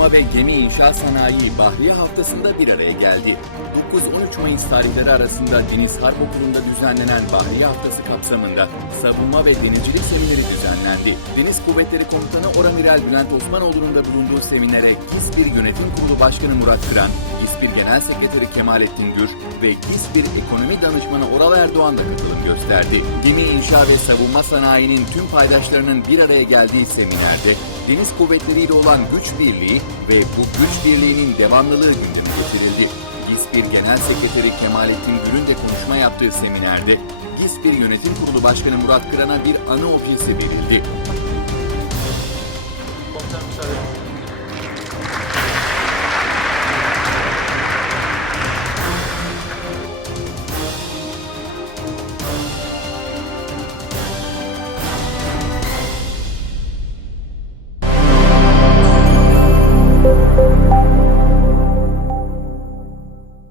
Savunma ve Gemi İnşaat Sanayi Bahriye Haftası'nda bir araya geldi. 9-13 Mayıs tarihleri arasında Deniz Harp Okulu'nda düzenlenen Bahriye Haftası kapsamında savunma ve denizcilik semineri düzenlendi. Deniz Kuvvetleri Komutanı Oramiral Bülent Osmanoğlu'nun da bulunduğu seminere GİSPİR Yönetim Kurulu Başkanı Murat Kıran, GİSPİR Genel Sekreteri Kemalettin Gür ve GİSPİR Ekonomi Danışmanı Oral Erdoğan da katılım gösterdi. Gemi inşa ve savunma sanayinin tüm paydaşlarının bir araya geldiği seminerde deniz kuvvetleriyle olan güç birliği ve bu güç birliğinin devamlılığı gündeme getirildi. GİSPİR Genel Sekreteri Kemalettin Gür'ün de konuşma yaptığı seminerde GİSPİR Yönetim Kurulu Başkanı Murat Kıran'a bir anı objesi verildi.